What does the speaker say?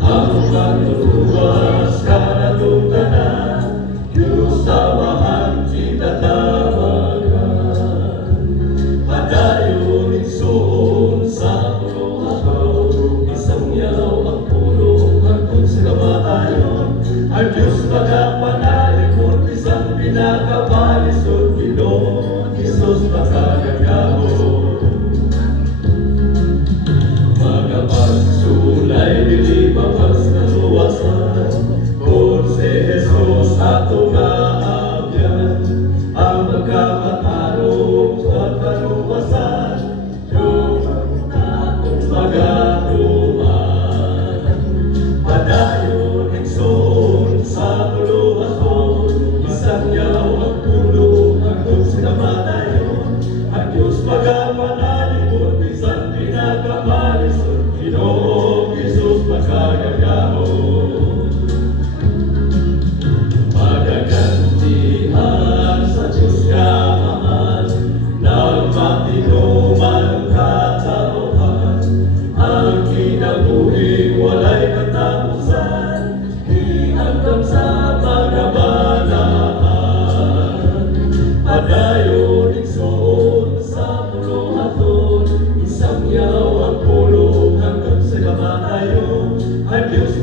ang pagluwas kanatungkanan, Diyos tawahan kita tawagan. Padayon igsoon sa puluhato, isang yaw ang pulong hangtod sa kamatayon. Ang Diyos magapanalikod, isang pinakabalisod, Ginoong Hesus makagagahon. Magapagsulay dili mapas kaluwasan, kung si Jesus ato nga abyan, ang magkapatarong sa kaluwasan, yung atong magatuman. Padayon igsoon sa puluhaton, isang yaw ang pulo hangtod sa kamatayon. Ang Diyos magapanalikod, isang pinakabalisod, Ginoong Hesus makagagahon. Magagantihan sa Diyos nga Amahan, nagmatinuman katauhan, ang kinabuhing walay katapusan, hihanggang sa pagkabanahan. Padayon igsoon sa puluhaton, isang yaw ang pulong hanggang sa kamatayon. Ang Diyos